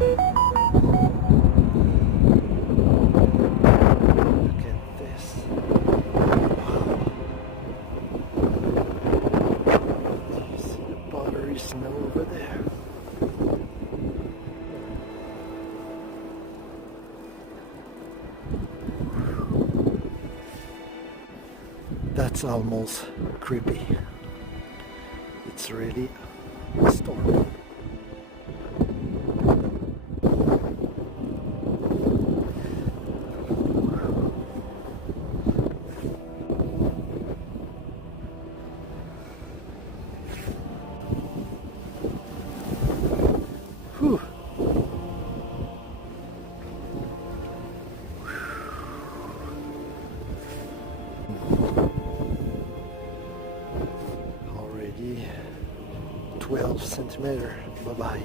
Look at this. Wow. You see the buttery snow over there. That's almost creepy. It's really a storm. Whew. Already 12 centimeter. Bye bye.